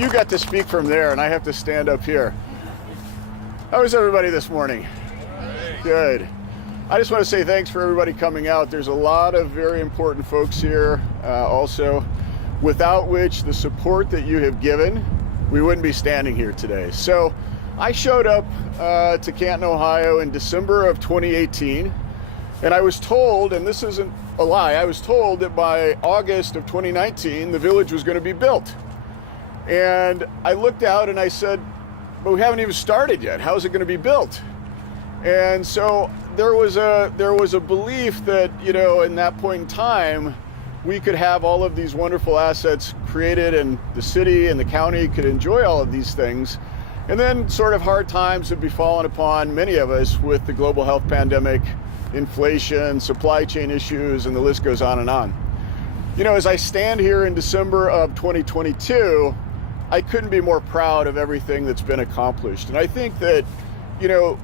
You got to speak from there, and I have to stand up here. How is everybody this morning? Good. I just want to say thanks for everybody coming out. There's a lot of very important folks here also, without which the support that you have given, we wouldn't be standing here today. So I showed up to Canton, Ohio in December of 2018, and I was told, and this isn't a lie, I was told that by August of 2019, the village was going to be built. And I looked out and I said, but we haven't even started yet. How is it going to be built? And so there was a belief that, you know, in that point in time, we could have all of these wonderful assets created and the city and the county could enjoy all of these things. And then sort of hard times have befallen upon many of us with the global health pandemic, inflation, supply chain issues, and the list goes on and on. You know, as I stand here in December of 2022, I couldn't be more proud of everything that's been accomplished. And I think that, you know,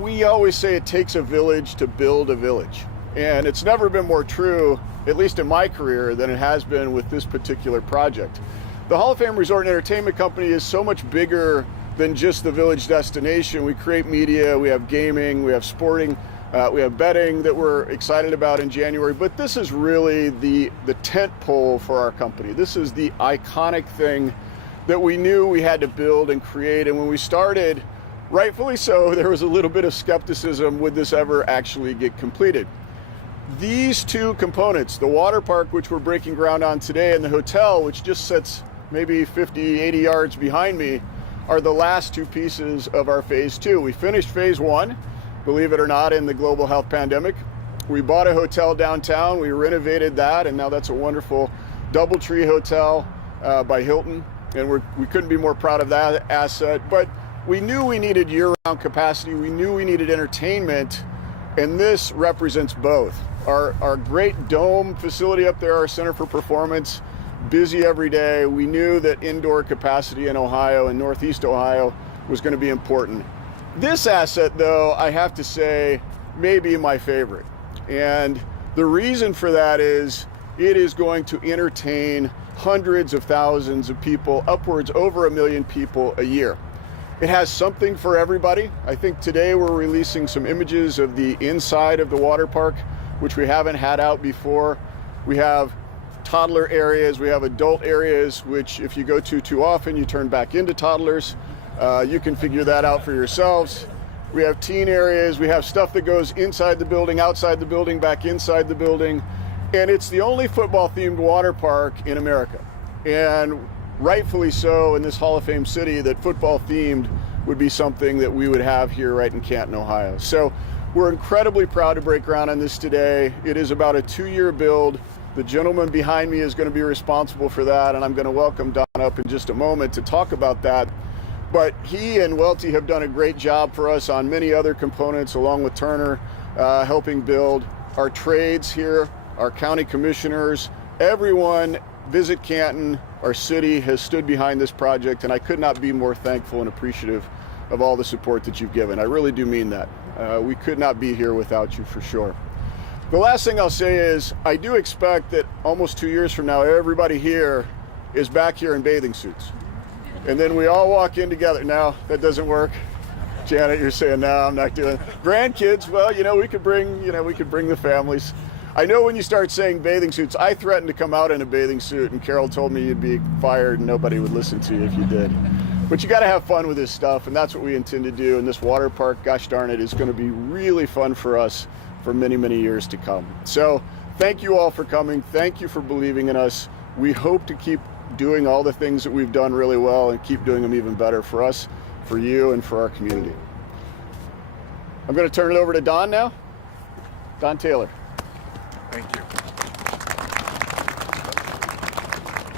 we always say it takes a village to build a village. And it's never been more true, at least in my career, than it has been with this particular project. The Hall of Fame Resort and Entertainment Company is so much bigger than just the village destination. We create media, we have gaming, we have sporting, we have betting that we're excited about in January, but this is really the tent pole for our company. This is the iconic thing that we knew we had to build and create. And when we started, rightfully so, there was a little bit of skepticism, would this ever actually get completed? These two components, the water park, which we're breaking ground on today, and the hotel, which just sits maybe 50, 80 yards behind me, are the last two pieces of our phase two. We finished phase one, believe it or not, in the global health pandemic. We bought a hotel downtown, we renovated that, and now that's a wonderful DoubleTree hotel by Hilton. And we couldn't be more proud of that asset, but we knew we needed year-round capacity. We knew we needed entertainment, and this represents both. Our great dome facility up there, our Center for Performance, busy every day. We knew that indoor capacity in Ohio and Northeast Ohio was going to be important. This asset, though, I have to say, may be my favorite. And the reason for that is it is going to entertain hundreds of thousands of people, upwards over 1 million people a year. It has something for everybody. I think today we're releasing some images of the inside of the water park, which we haven't had out before. We have toddler areas, we have adult areas, which if you go to too often, you turn back into toddlers. You can figure that out for yourselves. We have teen areas, we have stuff that goes inside the building, outside the building, back inside the building. And it's the only football-themed water park in America. And rightfully so in this Hall of Fame city, that football-themed would be something that we would have here right in Canton, Ohio. So we're incredibly proud to break ground on this today. It is about a 2-year build. The gentleman behind me is going to be responsible for that, and I'm going to welcome Don up in just a moment to talk about that. But he and Welty have done a great job for us on many other components, along with Turner, helping build our trades here. Our county commissioners, everyone, visit Canton, our city has stood behind this project, and I could not be more thankful and appreciative of all the support that you've given. I really do mean that. We could not be here without you for sure. The last thing I'll say is I do expect that almost 2 years from now, everybody here is back here in bathing suits. And then we all walk in together. Now, that doesn't work. Janet, you're saying, no, I'm not doing it. Grandkids, well, you know, we could bring the families. I know when you start saying bathing suits, I threatened to come out in a bathing suit, and Carol told me you'd be fired and nobody would listen to you if you did. But you got to have fun with this stuff, and that's what we intend to do. And this water park, gosh darn it, is going to be really fun for us for many, many years to come. So thank you all for coming. Thank you for believing in us. We hope to keep doing all the things that we've done really well and keep doing them even better for us, for you, and for our community. I'm going to turn it over to Don now. Don Taylor. Thank you.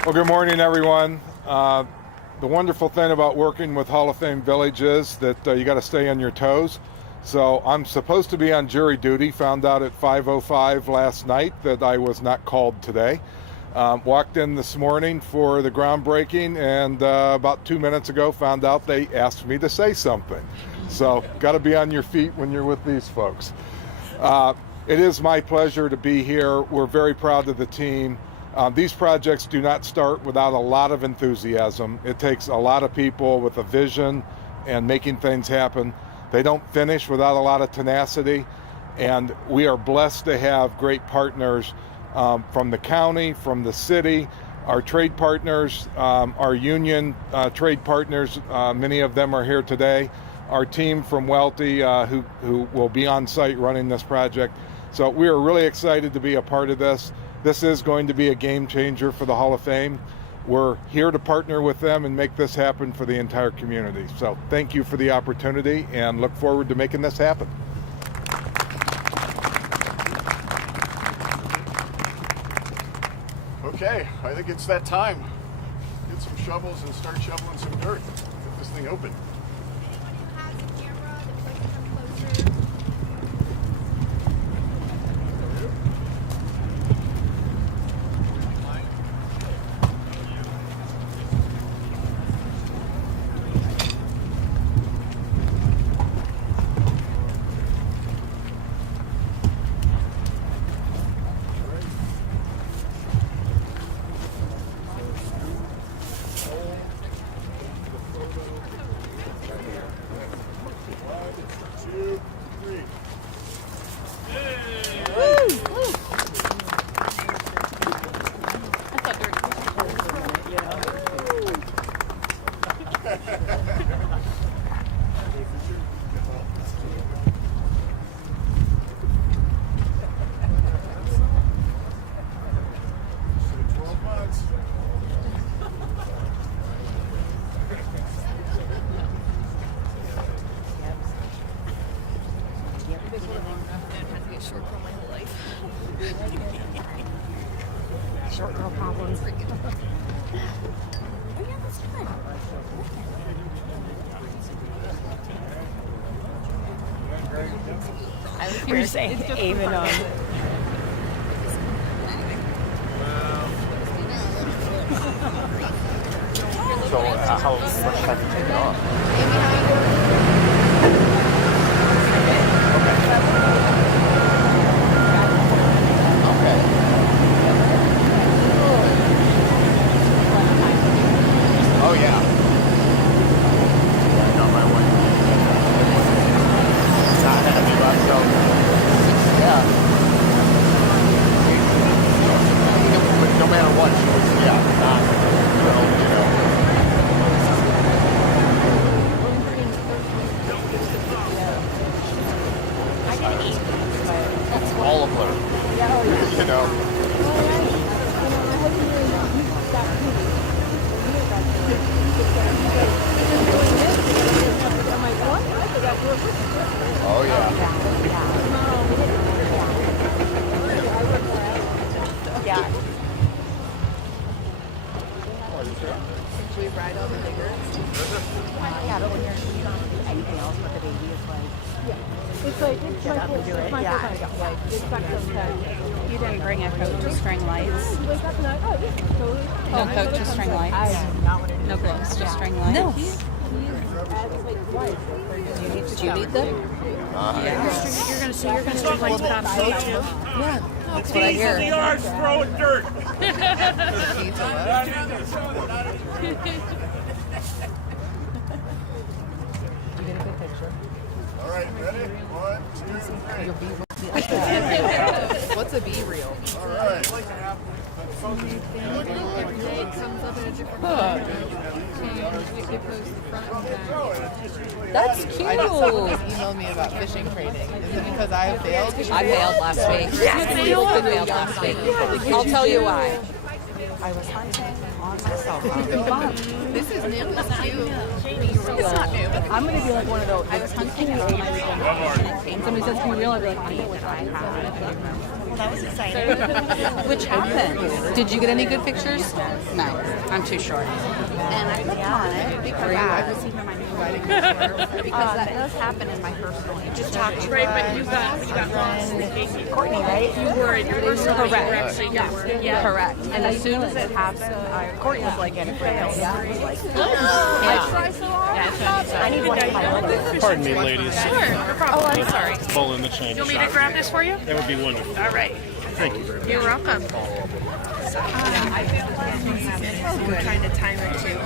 Well, good morning, everyone. The wonderful thing about working with Hall of Fame Village is that you got to stay on your toes. So I'm supposed to be on jury duty. Found out at 5:05 last night that I was not called today. Walked in this morning for the groundbreaking, and about 2 minutes ago found out they asked me to say something. So got to be on your feet when you're with these folks. It is my pleasure to be here. We're very proud of the team. These projects do not start without a lot of enthusiasm. It takes a lot of people with a vision and making things happen. They don't finish without a lot of tenacity, and we are blessed to have great partners from the county, from the city, our trade partners, our union trade partners. Many of them are here today. Our team from Welty, who will be on site running this project. So we are really excited to be a part of this. This is going to be a game changer for the Hall of Fame. We're here to partner with them and make this happen for the entire community. So thank you for the opportunity and look forward to making this happen. Okay, I think it's that time. Get some shovels and start shoveling some dirt. Get this thing open. Short girl problems. Oh yeah, that's good. We're just aiming on. So how much have you taken off? Oh yeah. Right on my way. Not happy about so. Yeah. No matter what, she was not you know. I can eat. All of her. You know. Oh yeah. Yeah. Should we ride on the bigger? Yeah, but when you don't do anything else with the baby, it's like, It's like, it's my have to do it. my Yeah. first time. Like, it's back to You didn't bring a coat to string lights? wake up and I, oh, yeah, totally. No coat to string lights? No gloves to string lights? No. Do you need them? You're gonna see, you're gonna string lights past me too. Yeah. That's what I hear. yards throwing dirt. All right, ready? 1, 2, 3. What's a B reel? All right. Every day it comes up in a different color. That's cute. I know someone just emailed me about fishing training. Is it because I failed? I failed last week. Yeah, I failed last week. I'll tell you why. I was hunting on my cell phone. This is new. It's cute. It's not new. I'm gonna be like one of those. I was hunting on my weekend. Somebody says, "Can you realize?" Like, I know which I have. Well, that was exciting. Which happened? Did you get any good pictures? No, I'm too short. And I clicked on it because I was seeing my new wedding because that does happen in my personal. Just talk to Right, but you got lost. Courtney, right? You were in your personal, you were Correct. actually Yeah. different. Yeah. Correct. And as soon as it happened, Courtney was like, "And like, I try so hard. I need one of my own." Pardon me, ladies. Sure, no problem. Oh, I'm sorry. Bowl in the Chinese You want me to shop. grab this for you? That would be wonderful. All right. Thank you very much. You're welcome. We're trying to time it too.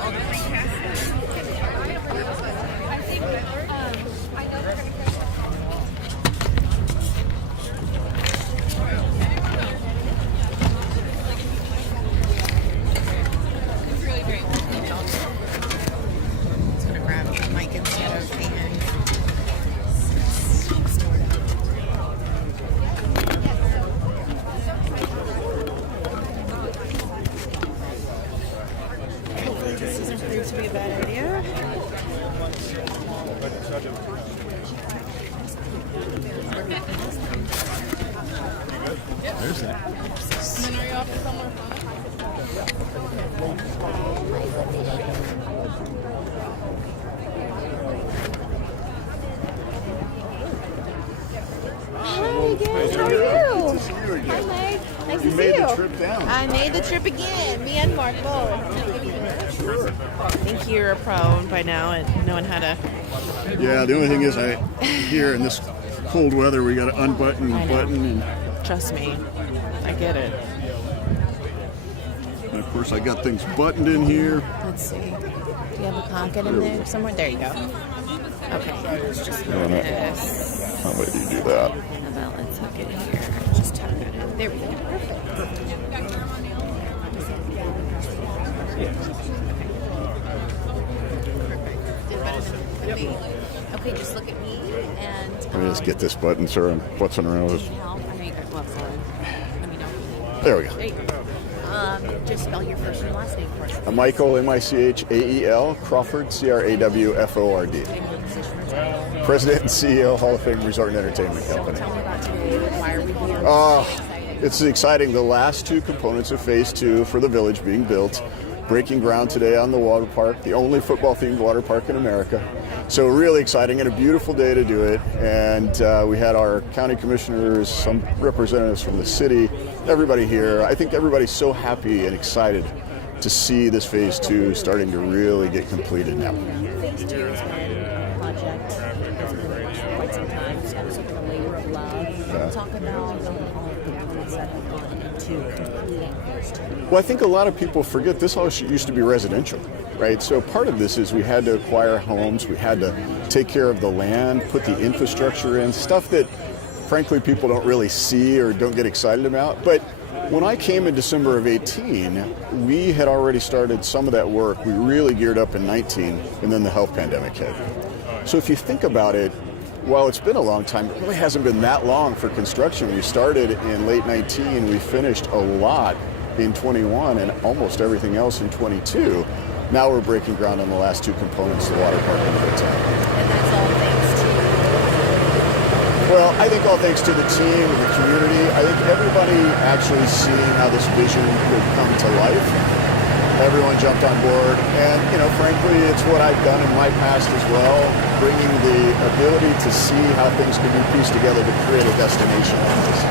To be a bad idea. There's that. And then are you off somewhere Hi, guys. How are you? Good to see you again. Hi, Meg. Nice You to made see you. the trip down. I made the trip again. Me and Mark both. Sure. I think you're a pro by now and knowing how to. Yeah, the only thing is here in this cold weather, we got to unbutton I and know. button. And Trust me, I get it. of course, I got things buttoned in here. Let's see. Do you have a pocket in there somewhere? There you go. Okay. Let's just No, no. this. How about you do that? How about let's hook it here. Just tuck it in. There we go. Okay, just look at me and. Let me just get this button, sir. I'm futzing around with Need help? I know you got gloves on. Let me know. There we go. There you go. Just spell your first and last name for us. Michael, Michael, Crawford, Crawford. President and CEO, Hall of Fame Resort and Entertainment Company. Tell me about today. Why are we here? It's exciting. The last two components of Phase 2 for the Village being built. Breaking ground today on the water park, the only football-themed water park in America. So really exciting and a beautiful day to do it. And we had our county commissioners, some representatives from the city, everybody here. I think everybody's so happy and excited to see this Phase 2 starting to really get completed now. Phase 2 has been a project that's been for quite some time. It's kind of sort of a labor of love. Talk about all of the components that have gone into completing Phase 2. Well, I think a lot of people forget this all used to be residential, right? So part of this is we had to acquire homes, we had to take care of the land, put the infrastructure in, stuff that frankly people don't really see or don't get excited about. But when I came in December of 18, we had already started some of that work. We really geared up in 19, and then the health pandemic hit. So if you think about it, while it's been a long time, it really hasn't been that long for construction. We started in late 19, we finished a lot in 21 and almost everything else in 22. Now we're breaking ground on the last two components, the water park and the hotel. And that's all thanks to. Well, I think all thanks to the team and the community. I think everybody actually seeing how this vision would come to life. Everyone jumped on board, and frankly, it's what I've done in my past as well, bringing the ability to see how things can be pieced together to create a destination like this.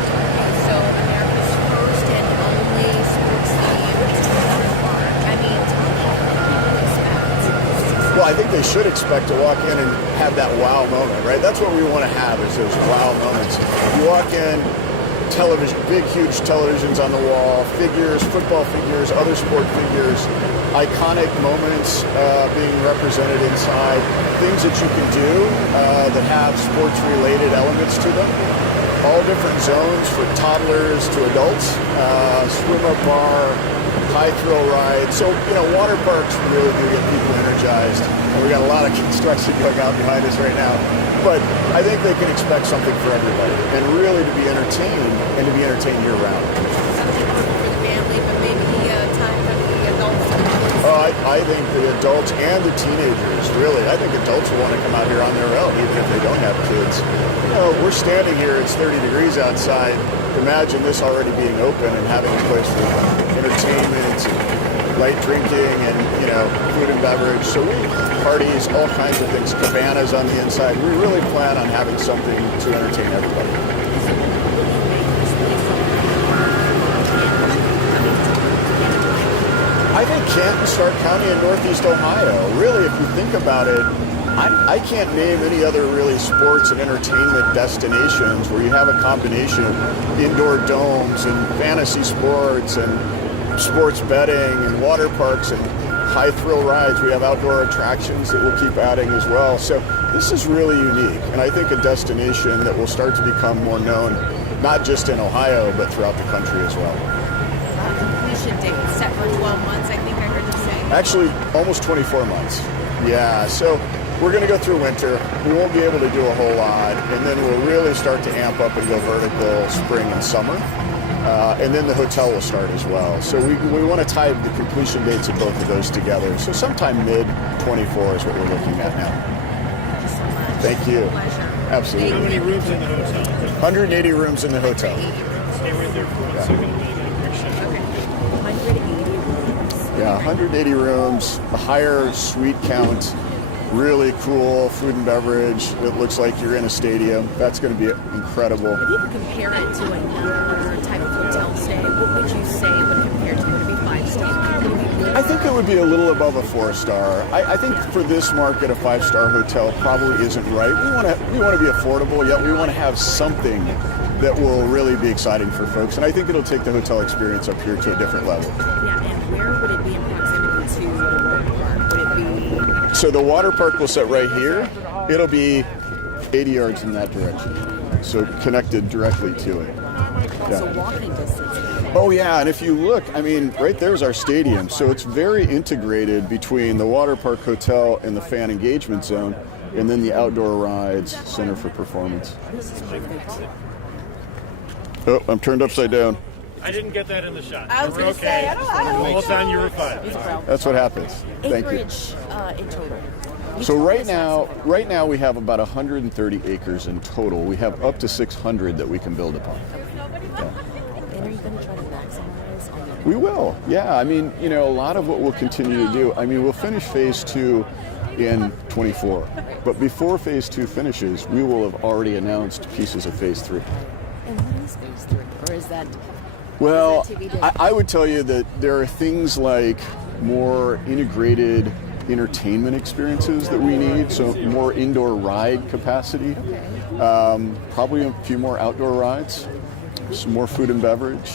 So America's first and only sports-themed water park. I mean, tell me what people expect. Well, I think they should expect to walk in and have that wow moment, right? That's what we want to have, is those wow moments. You walk in, television, big, huge televisions on the wall, figures, football figures, other sport figures, iconic moments being represented inside, things that you can do that have sports-related elements to them. All different zones for toddlers to adults, swim-up bar, high thrill ride. So, water parks really do get people energized. And we got a lot of construction going out behind us right now. But I think they can expect something for everybody, and really to be entertained, and to be entertained year-round. Something for the family, but maybe time for the adults. I think the adults and the teenagers, really. I think adults will want to come out here on their own, even if they don't have kids. We're standing here, it's 30 degrees outside. Imagine this already being open and having a place for entertainment and light drinking and, food and beverage. So parties, all kinds of things, cabanas on the inside. We really plan on having something to entertain everybody. I think Canton, Stark County, and Northeast Ohio. Really, if you think about it, I can't name any other really sports and entertainment destinations where you have a combination of indoor domes and fantasy sports and sports betting and water parks and high thrill rides. We have outdoor attractions that we'll keep adding as well. So this is really unique, and I think a destination that will start to become more known, not just in Ohio, but throughout the country as well. Completion date set for 12 months, I think I heard them say. Actually, almost 24 months. Yeah, so we're going to go through winter. We won't be able to do a whole lot, and then we'll really start to amp up and go vertical spring and summer. And then the hotel will start as well. So we want to tie the completion dates of both of those together. So sometime mid-24 is what we're looking at now. Thank you. Pleasure. Absolutely. How many rooms in the hotel? 180 rooms in the hotel. Stay right there for a second. 180 rooms. Yeah, 180 rooms, a higher suite count, really cool food and beverage. It looks like you're in a stadium. That's going to be incredible. If you could compare it to another type of hotel stay, what would you say it would compare to? Would it be 5-star? Would it be good? I think it would be a little above a 4-star. I think for this market, a 5-star hotel probably isn't right. We want to be affordable, yet we want to have something that will really be exciting for folks. And I think it'll take the hotel experience up here to a different level. Yeah, and where would it be in proximity to the water park? Would it be? So the water park will sit right here. It'll be 80 yards in that direction. So connected directly to it. So walking distance. Oh yeah, and if you look, I mean, right there's our stadium. So it's very integrated between the water park hotel and the fan engagement zone, and then the outdoor rides, Center for Performance. Oh, I'm turned upside down. I didn't get that in the shot. I was We're going to say, I don't The whole time you were fine. That's what happens. Thank you. Acreage in total. So right now we have about 130 acres in total. We have up to 600 that we can build upon. And are you going to try to maximize on your We will, yeah. I mean, you know, a lot of what we'll continue to do, I mean, we'll finish phase 2 in 24. But before phase 2 finishes, we will have already announced pieces of phase 3. And what is phase 3? Or is that? Well, is that TBD? I would tell you that there are things like more integrated entertainment experiences that we need, so more indoor ride capacity, probably a few more outdoor rides, some more food and beverage.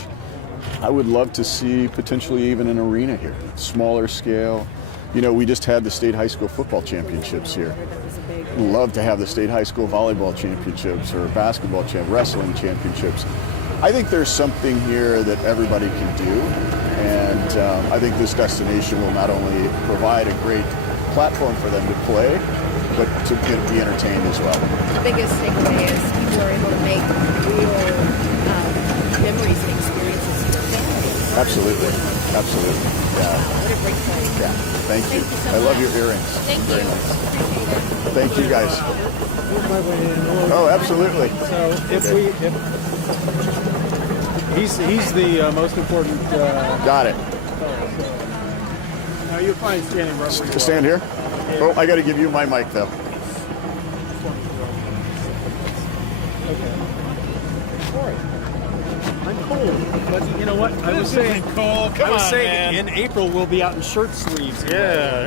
I would love to see potentially even an arena here, smaller scale. You know, we just had the state high school football championships here. We'd love to have the state high school volleyball championships or basketball wrestling championships. I think there's something here that everybody can do, and I think this destination will not only provide a great platform for them to play, but to be entertained as well. The biggest takeaway is people are able to make real memories and experiences with their families. Absolutely. Absolutely. Yeah. What a great point. Yeah. Thank you. Thank you so I love much. your earrings. Thank Very you. nice. Appreciate it. Thank you guys. Oh, absolutely. So he's the most important. Got it. Now you're fine standing right where you are. Stand here. Oh, I got to give you my mic though. I'm cold, but you know what? I was saying, Cole, come in on, man. April we'll be out in shirt sleeves. Yeah.